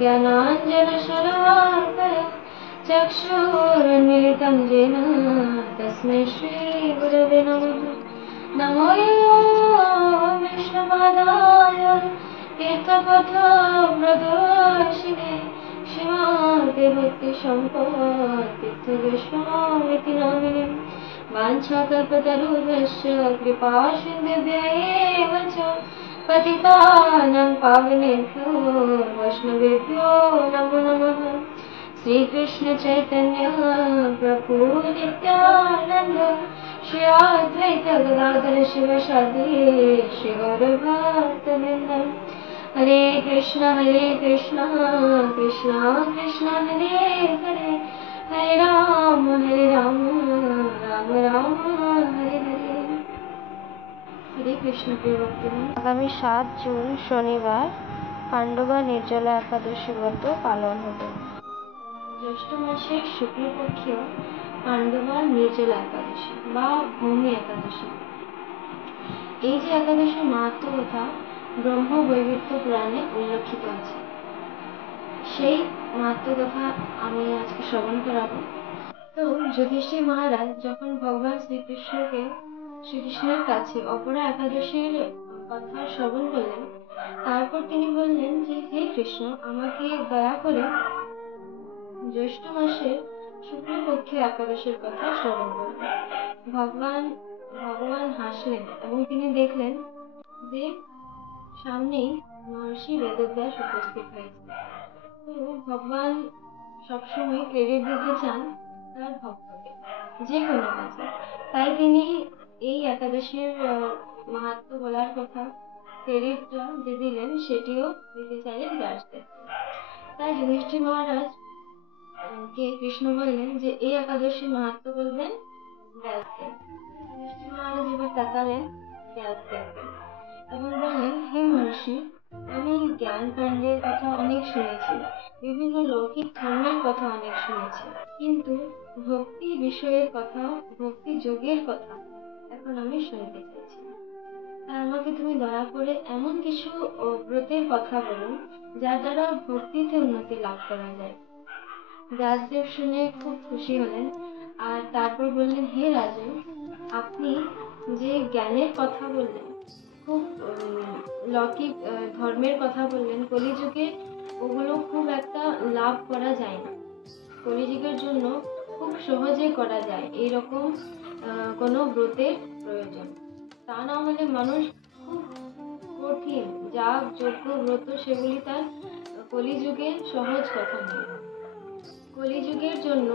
ज्ञानाञ्जनशलाकया चक्षुरुन्मिलितं येन तस्मै श्रीगुरवे नमः। नमो विष्णुपादाय तीर्थपथप्रदर्शिने श्रीमते भक्तिसम्पत्तिगोस्वामिति नामिने। वाञ्छाकल्पतरुभ्यश्च कृपासिन्धुभ्य एव च पतितानां पावनेभ्यो वैष्णवेभ्यो नमो नमः। श्रीकृष्ण चैतन्य प्रभु नित्यानंद श्री अद्वैत गदाधर शिवसादि श्री गौरभक्तवृंद। हरे कृष्ण कृष्ण कृष्ण हरे हरे, हरे राम राम राम हरे हरे। हरे कृष्ण प्रिय भक्तगण, आगामी 7 जून शनिवार पांडवा निर्जला एकादशी व्रत पालन হবে। জ্যৈষ্ঠ মাসের শুক্লপক্ষীয় পাণ্ডবা নির্জলা একাদশী বা ভূমি একাদশী। এই যে একাদশীর মাহাত্ম্য কথা ব্রহ্ম বৈবর্ত পুরাণে উল্লেখিত আছে, সেই মাহাত্ম্য কথা আমি আজকে শ্রবণ করাবো। তো যুধিষ্ঠির মহারাজ যখন ভগবান শ্রীকৃষ্ণের কাছে অপরা একাদশীর কথা শ্রবণ করলেন, তারপর তিনি বললেন যে হে কৃষ্ণ, আমাকে দয়া করে জ্যৈষ্ঠ মাসের শুক্লপক্ষীয় একাদশীর কথা শ্রবণ করলেন। ভগবান হাসলেন এবং তিনি দেখলেন যে সামনেই মহর্ষি বেদব্যাস উপস্থিত হয়েছে। তো ভগবান সবসময় ক্রেডিট দিতে চান তার ভক্তকে যে কোনো কাজে, তাই তিনি এই একাদশীর মাহাত্ম্য বলার কথা ক্রেডিটটা যে দিলেন সেটিও দিতে চাইলেন ব্যাসদেব। তাই যুধিষ্ঠির মহারাজ কে কৃষ্ণ বললেন যে এই একাদশীর মাহাত্ম্য বলবেন ব্যাসদেব। যুধিষ্ঠির মহারাজ এবার তাকালেন ব্যাসদেবকে এবং বললেন, হে মহর্ষি, আমি জ্ঞান কাণ্ডের কথা অনেক শুনেছি, বিভিন্ন লৌকিক ধর্মের কথা অনেক শুনেছি, কিন্তু ভক্তি বিষয়ের কথা, ভক্তি যোগের কথা এখন আমি শুনতে চাইছি। তাই আমাকে তুমি দয়া করে এমন কিছু ব্রতের কথা বলুন যার দ্বারা ভক্তিতে উন্নতি লাভ করা যায়। ব্যাসদেব শুনে খুব খুশি হলেন আর তারপর বললেন, হে রাজন, আপনি যে জ্ঞানের কথা বললেন, খুব লৌকিক ধর্মের কথা বললেন, কলিযুগে ওগুলো খুব একটা লাভ করা যায় না। কলিযুগের জন্য খুব সহজে করা যায় এইরকম কোনো ব্রতের প্রয়োজন। তা না হলে মানুষ খুব কঠিন যাগ যজ্ঞ ব্রত সেগুলি তার কলিযুগে সহজ কথা নয়। কলিযুগের জন্য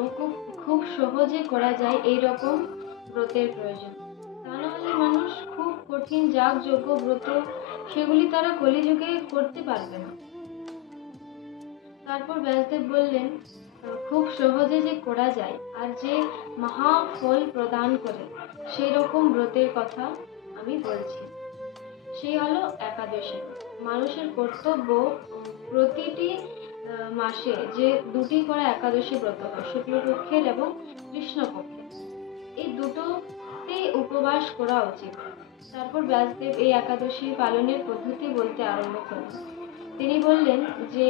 খুব সহজে করা যায় এইরকম ব্রতের প্রয়োজন। তা না হলে মানুষ খুব কঠিন যাগ যজ্ঞ ব্রত সেগুলি তারা কলিযুগে করতে পারবে না। তারপর ব্যাসদেব বললেন, খুব সহজে যে করা যায় আর যে মহা ফল প্রদান করে সেই রকম ব্রতের কথা আমি বলছি। সেই হলো একাদশী। মানুষের কর্তব্য প্রতিটি মাসে যে 2টি করে একাদশী ব্রত হয়, শুক্লপক্ষের এবং কৃষ্ণপক্ষের, এই দুটোতেই উপবাস করা উচিত। তারপর ব্যাসদেব এই একাদশী পালনের পদ্ধতি বলতে আরম্ভ করলেন। তিনি বললেন যে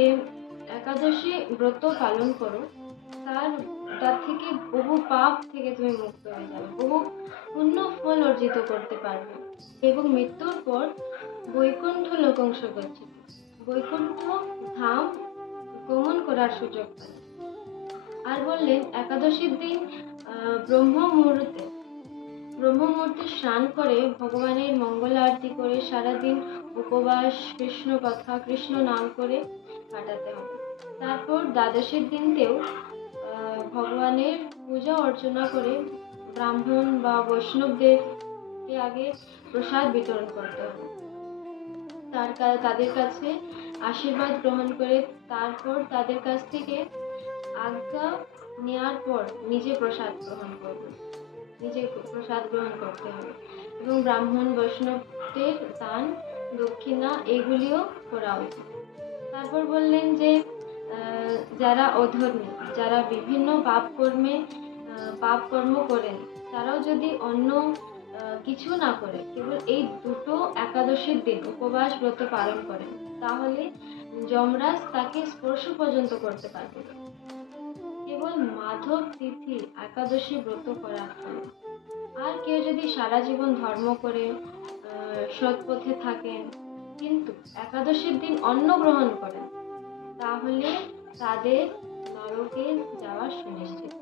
একাদশী ব্রত পালন করো, তার থেকে বহু পাপ থেকে তুমি মুক্ত হয়ে যাবে, বহু পুণ্য ফল অর্জিত করতে পারবে এবং মৃত্যুর পর বৈকুণ্ঠ লোকাংশ গচ্ছিত, বৈকুণ্ঠ ধাম গমন করার সুযোগ পাবে। আর বললেন, একাদশীর দিন ব্রহ্ম মুহূর্তে স্নান করে ভগবানের মঙ্গল আরতি করে সারাদিন উপবাস কৃষ্ণ কথা কৃষ্ণ নাম করে কাটাতে হবে। তারপর দ্বাদশীর দিনতেও ভগবানের পূজা অর্চনা করে ব্রাহ্মণ বা বৈষ্ণবদেরকে আগে প্রসাদ বিতরণ করতে হবে, তাদের কাছে আশীর্বাদ গ্রহণ করে তারপর তাদের কাছ থেকে আজ্ঞা নেওয়ার পর নিজে প্রসাদ গ্রহণ করতে হবে এবং ব্রাহ্মণ বৈষ্ণবদের দান দক্ষিণা এগুলিও করা উচিত। তারপর বললেন যে যারা অধর্মী, যারা বিভিন্ন পাপ কর্ম করেন, তারাও যদি অন্য কিছু না করে কেবল এই 2টো একাদশীর দিন উপবাস ব্রত পালন করেন, তাহলে যমরাজ তাকে স্পর্শ পর্যন্ত করতে পারবে না। কেবল মাধব তিথি একাদশী ব্রত করার ফলে। আর কেউ যদি সারা জীবন ধর্ম করে সৎ পথে থাকেন কিন্তু একাদশীর দিন অন্ন গ্রহণ করেন, তাহলে তাদের নরকে যাওয়া সুনিশ্চিত।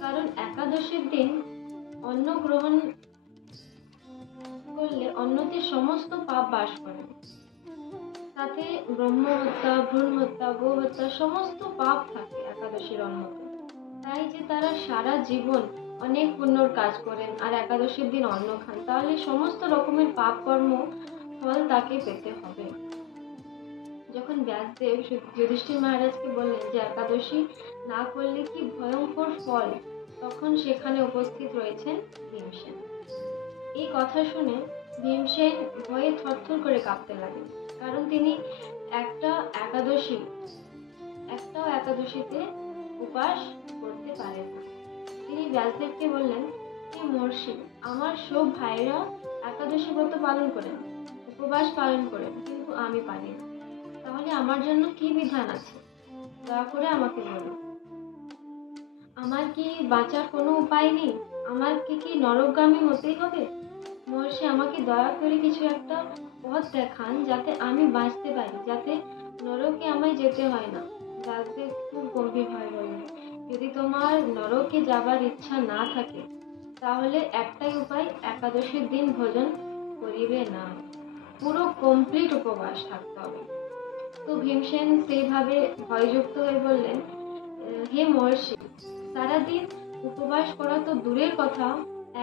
কারণ একাদশীর দিন অন্ন গ্রহণ করলে অন্নতে সমস্ত পাপ বাস করে, তাতে ব্রহ্ম হত্যা, ভ্রূণ হত্যা, গো হত্যা সমস্ত পাপ থাকে একাদশীর অন্নতে। তাই যে তারা সারা জীবন অনেক পুণ্যর কাজ করেন আর একাদশীর দিন অন্ন খান, তাহলে সমস্ত রকমের পাপ কর্ম ফল তাকে পেতে হবে। যখন ব্যাসদেব যুধিষ্ঠির মহারাজকে বললেন যে একাদশী না করলে কি ভয়ঙ্কর ফল, তখন সেখানে উপস্থিত রয়েছেন ভীমসেন। এই কথা শুনে ভীমসেন ভয়ে থরথর করে কাঁপতে লাগলেন, কারণ তিনি একটাও একাদশীতে উপবাস করতে পারেন না। তিনি ব্যাসদেবকে বললেন, হে মহর্ষি, আমার সব ভাইরা একাদশী ব্রত পালন করেন, উপবাস পালন করেন, কিন্তু আমি পারি না। তাহলে আমার জন্য কি বিধান আছে, দয়া করে আমাকে বলুন। আমার কি বাঁচার কোনো উপায় নেই? আমার কি নরকগামী হতেই হবে? মহর্ষি, আমাকে দয়া করে কিছু একটা পথ দেখান যাতে আমি বাঁচতে পারি, যাতে নরকে আমায় যেতে হয় না। ব্যাসদেব খুব গম্ভীর হয়ে বললেন, যদি তোমার নরকে যাবার ইচ্ছা না থাকে তাহলে একটাই উপায়, একাদশীর দিন ভোজন করিবে না, পুরো কমপ্লিট উপবাস থাকতে হবে। তো ভীমসেন সেইভাবে ভয়যুক্ত হয়ে বললেন, হে মহর্ষি, সারাদিন উপবাস করা তো দূরের কথা,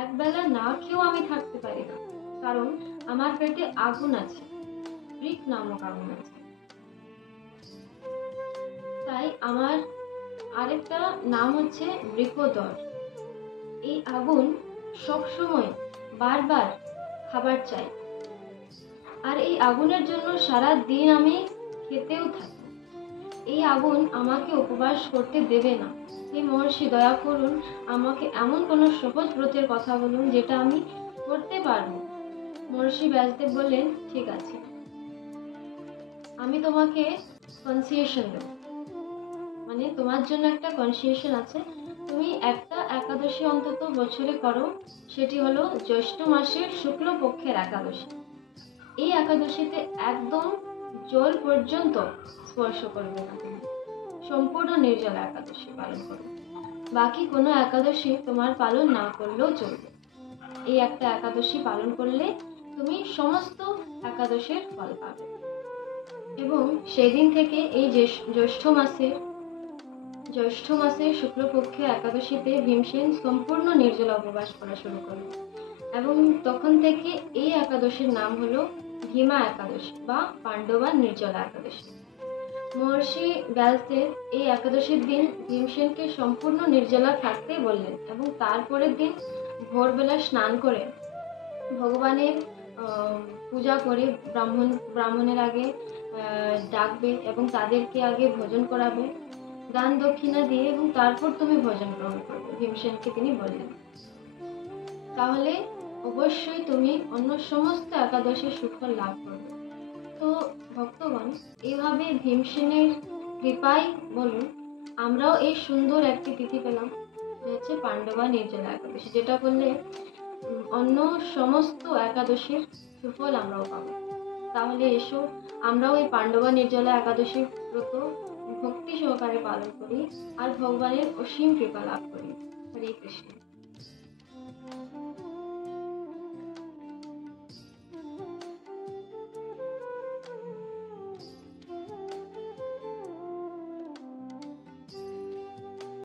একবেলা না খেয়েও আমি থাকতে পারি না, কারণ আমার পেটে আগুন আছে, বৃক নামক আগুন আছে। তাই আমার আরেকটা নাম হচ্ছে বৃকোদর। এই আগুন সবসময় বারবার খাবার চাই, আর এই আগুনের জন্য সারা দিন আমি খেতেও থাকি। এই আগুন আমাকে উপবাস করতে দেবে না। হে মহর্ষি, দয়া করুন, আমাকে এমন কোনো সহজ ব্রতের কথা বলুন যেটা আমি করতে পারবো। মহর্ষি ব্যাসদেব বললেন, ঠিক আছে, আমি তোমাকে কনসিয়েশন দেব, মানে তোমার জন্য একটা কনসিয়েশন আছে। তুমি একটা একাদশী অন্তত বছরে করো, সেটি হলো জ্যৈষ্ঠ মাসের শুক্লপক্ষের একাদশী। এই একাদশীতে একদম জল পর্যন্ত স্পর্শ করবে না, সম্পূর্ণ নির্জলা একাদশী পালন করবে। বাকি কোনো একাদশী তোমার পালন না করলেও চলবে। এই একটা একাদশী পালন করলে তুমি সমস্ত একাদশীর ফল পাবে। এবং সেদিন থেকে এই জ্যৈষ্ঠ মাসের শুক্লপক্ষে একাদশীতে ভীমসেন সম্পূর্ণ নির্জলা উপবাস করা শুরু করল, এবং তখন থেকে এই একাদশীর নাম হলো ভীমা একাদশী বা পাণ্ডবা নির্জলা একাদশী। মহর্ষি ব্যাসদেব এই একাদশীর দিন ভীমসেনকে সম্পূর্ণ নির্জলা থাকতে বললেন, এবং তারপরের দিন ভোরবেলা স্নান করে ভগবানের পূজা করে ব্রাহ্মণের আগে ডাকবে এবং তাদেরকে আগে ভোজন করাবে দান দক্ষিণা দিয়ে, এবং তারপর তুমি ভোজন গ্রহণ করবে, ভীমসেনকে তিনি বললেন। তাহলে অবশ্যই তুমি অন্য সমস্ত একাদশীর সুফল লাভ করবে। তো ভক্তগণ, এইভাবে ভীমসেনের কৃপায় বলুন আমরাও এই সুন্দর একটি তিথি পেলাম, হচ্ছে পাণ্ডবা নির্জলা একাদশী, যেটা করলে অন্য সমস্ত একাদশীর সুফল আমরাও পাবো। তাহলে এসো আমরাও এই পাণ্ডবা নির্জলা একাদশীর ব্রত ভক্তি সহকারে পালন করি আর ভগবানের অসীম কৃপা লাভ করি।